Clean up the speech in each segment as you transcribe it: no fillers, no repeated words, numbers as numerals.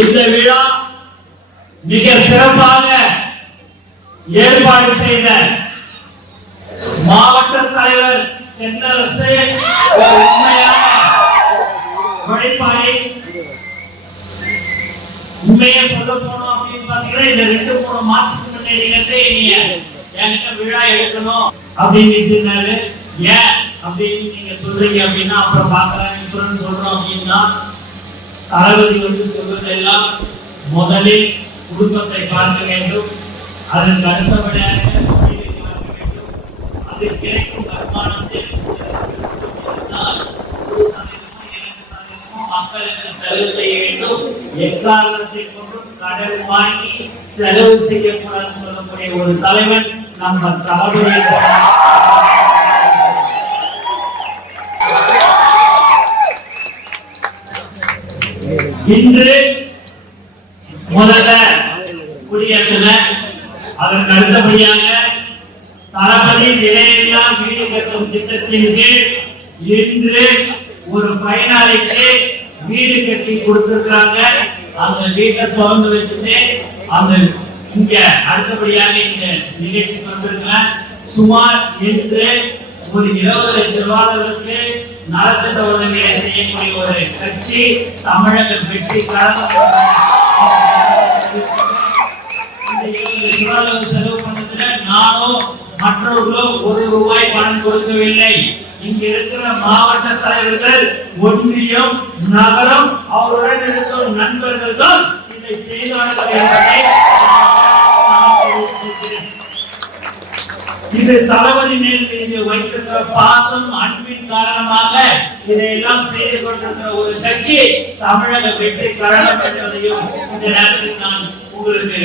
இந்த விழா மிக சிறப்பாக ஏற்பாடு செய்த மாவட்ட தலைவர் தென்னரசு உண்மையான உழைப்பாளி. உண்மையை சொல்ல போனோம் அப்படின்னு பாத்தீங்கன்னா இந்த 2-3 மாசத்துக்கு முன்னாடி என்கிட்ட விழா எடுக்கணும் அப்படின்னு சொன்னாரு. ஏன் அப்படின்னு நீங்க சொல்றீங்க அப்படின்னா அப்புறம் பாக்குறேன் இப்ப சொல்றோம் அப்படின்னா தளபதி சொல்வதெல்லாம் முதலில் குடும்பத்தை பார்க்க வேண்டும், அதற்கு அடுத்தபடியாக அதில் கிடைக்கும் வருமானத்தில் மக்களுக்கு செலவு செய்ய வேண்டும். எக்காரணத்தை கொண்டும் கடன் வாங்கி செலவு செய்யக்கூடாதுன்னு சொல்லக்கூடிய ஒரு தலைவன் நம்ம தளபதி. இன்று முதல்ல குடியேற்றல, அதற்கு அடுத்தபடியாக தளபதி நிலையில்லா வீடு கட்டும் திட்டத்தின் கீழ் இன்று ஒரு பயனாளிக்கு வீடு கட்டி கொடுத்திருக்காங்க. அந்த வீட்டை திறந்து வச்சுட்டு அந்த இங்க அடுத்தபடியாக இந்த நிகழ்ச்சி வந்திருக்காங்க. சுமார் இன்று ஒரு 20 லட்சம் ரூபாய்க்கு நலத்திட்ட உதவிகளை செய்யக்கூடிய ஒரு கட்சி தமிழக வெற்றி கழகம். செலவு பண்ணதுல நானோ மற்றவர்களோ ₹1 பணம் கொடுக்கவில்லை. இங்க இருக்கிற மாவட்ட தலைவர்கள், ஒன்றியம், நகரம், அவருடன் இருக்கும் நண்பர்கள் தான் இதை செய்தார்கள் என்பதை இது தளபதி மேல் மீது வைத்திருக்கிற பாசம் அன்பின் காரணமாக இதையெல்லாம் செய்து கொண்டிருக்கிற ஒரு கட்சி தமிழக வெற்றி கழகம் என்பதையும் இந்த நேரத்தில் நான் உங்களுக்கு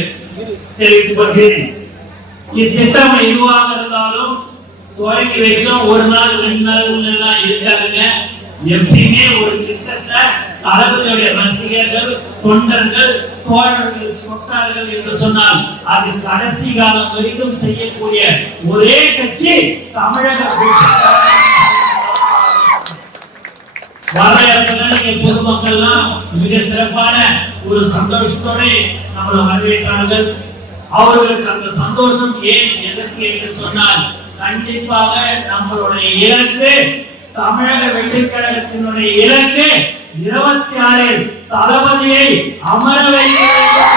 தெரிவித்துக் கொள்கிறேன். இத்திட்டம் எதுவாக இருந்தாலும் துவங்கி வச்சோம் 1 நாள் 2 நாள் எல்லாம் இருக்காதுங்க. எப்பயுமே ஒரு திட்டத்தை தளபதியுடைய ரசிகர்கள், தொண்டர்கள், தோழர்கள், தொட்டார்கள் என்று சொன்னால் அது கடைசி காலம் வரைக்கும் செய்யக்கூடிய ஒரே கட்சி தமிழக வரவேற்பு. பொதுமக்கள்லாம் மிக சிறப்பான ஒரு சந்தோஷத்தோட நம்மளை வரவேற்றார்கள். அவர்களுக்கு அந்த சந்தோஷம் ஏன் எதற்கு என்று சொன்னால் கண்டிப்பாக நம்மளுடைய இலக்கு, தமிழக வெற்றி கழகத்தினுடைய இலக்கு 26 தளபதியை அமர வைக்க வேண்டும்.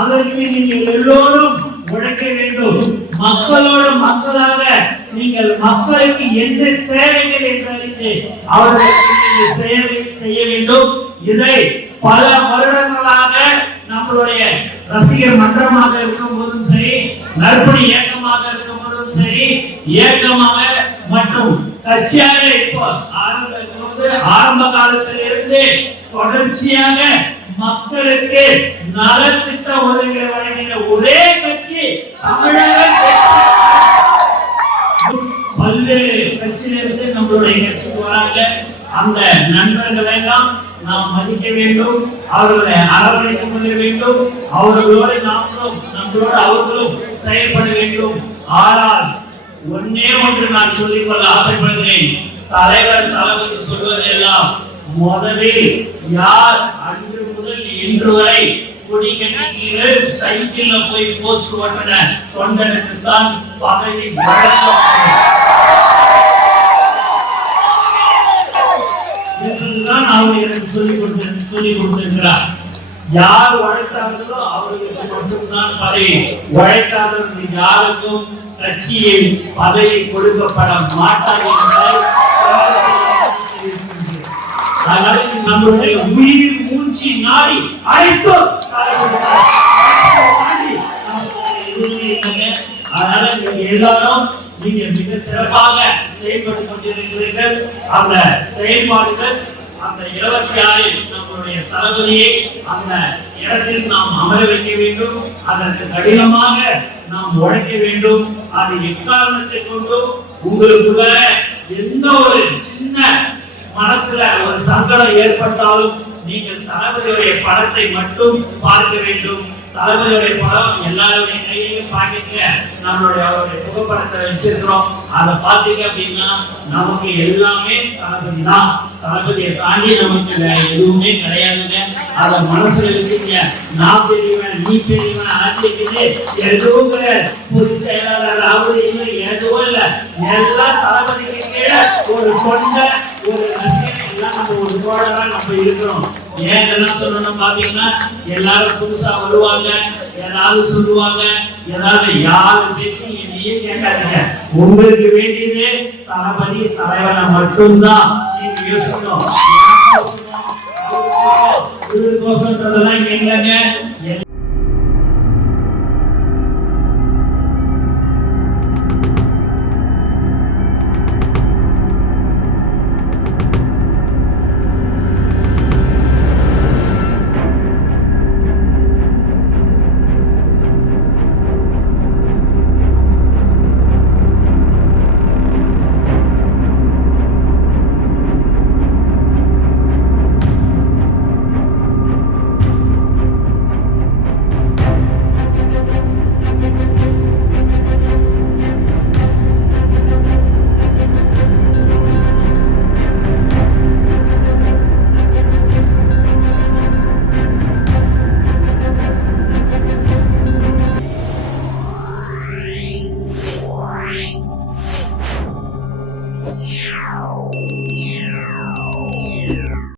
அதற்கு நீங்கள் எல்லோரும் உழைக்க வேண்டும். மக்களோடு மக்களாக நீங்கள் மக்களுக்கு என்ன தேவைகள் என்று அறிந்து அவர்களுக்கு செய்ய வேண்டும். இதை பல வருடங்களாக நம்மளுடைய ரசிகர் மன்றமாக இருக்கும் போதும் சரி, நற்பணி இயக்கமாக இருக்கும் போதும் சரி, இயக்கமாக மற்றும் கட்சியாக இப்போ ஆரம்ப காலத்தில் இருந்து தொடர்ச்சியாக மக்களுக்கு நலத்திட்ட உதவிகளை வழங்கின ஒரே கட்சி தமிழக. பல்வேறு கட்சியிலிருந்து நம்மளுடைய கட்சிக்கு வராங்க. அந்த நண்பர்கள் எல்லாம் நாம் மதிக்க வேண்டும், அவர்களை அரவணைத்துக் கொள்ள வேண்டும், அவர்களோடு நாமளும் நம்மளோடு அவர்களும் செயல்பட வேண்டும். ஆனால் ஒன்னே ஒன்று நான் சொல்லிக்கொள்ள ஆசைப்படுகிறேன். தலைவர் தளபதி சொல்வதெல்லாம் முதலில் யார் அன்று முதல் இன்று வரை கொடி கட்டிக்கீழ் சைக்கிள்ல போய் போஸ்ட் ஓட்டின தொண்டனுக்கு தான் பதவி வழங்கப்படும். அவர் எனக்கு சொல்லிக் கொடுத்திருக்கிறார். யார் உழைத்தார்களோ அவர்களுக்கு மட்டும்தான் பதவி, உழைக்காதவர்கள் யாருக்கும் கட்சியில் பதவி கொடுக்கப்பட மாட்டார் என்பதை நம்முடைய உயிர் மூச்சு நாடி அழைத்தோம். அதனால நீங்க எல்லாரும் நீங்க மிக சிறப்பாக செயல்பட்டு கொண்டிருக்கிறீர்கள். அந்த செயல்பாடுகள் அந்த 26 நம்மளுடைய தளபதியை அந்த இடத்தில் நாம் அமர வைக்க வேண்டும். அதற்கு கடினமாக நாம் உழைக்க வேண்டும். அது எக்காரணத்தை கொண்டும் உங்களுக்குள்ள எந்த ஒரு சின்ன மனசுல ஒரு சங்கடம் ஏற்பட்டாலும் நீங்கள் தளபதியுடைய படத்தை மட்டும் பார்க்க வேண்டும். தளபதியுடைய படம் எல்லாருடைய கையிலையும் பாக்கெட்ல நம்மளுடைய அவருடைய புகைப்படத்தை வச்சிருக்கிறோம். அதை பார்த்தீங்க அப்படின்னா நமக்கு எல்லாமே தளபதி தான். தளபதியை தாண்டி நமக்கு வேற எதுவுமே கிடையாதுங்க. அதை மனசுல வச்சுங்க. நான் பெரியவன், நீ பெரியவன், ஆட்சிக்குது எதுவும் பொதுச் செயலாளர் அவரு இவரு எதுவும் இல்லை. எல்லாம் தளபதிக்கு கீழே ஒரு கொண்ட ஒரு ரசிகன் எல்லாம் நம்ம ஒரு தோழரா நம்ம இருக்கிறோம். ஏன் இதெல்லாம் சொல்லணும் பாத்தீங்கன்னா எல்லாரும் புதுசா வருவாங்க, ஏதாவது சொல்லுவாங்க, ஏதாவது யாரு பேசி என்னையே கேட்காதீங்க. உங்களுக்கு வேண்டியது தளபதி தலைவனை மட்டும்தான் நீங்க யோசிக்கணும். கோஷன்றதெல்லாம் இல்லைங்க.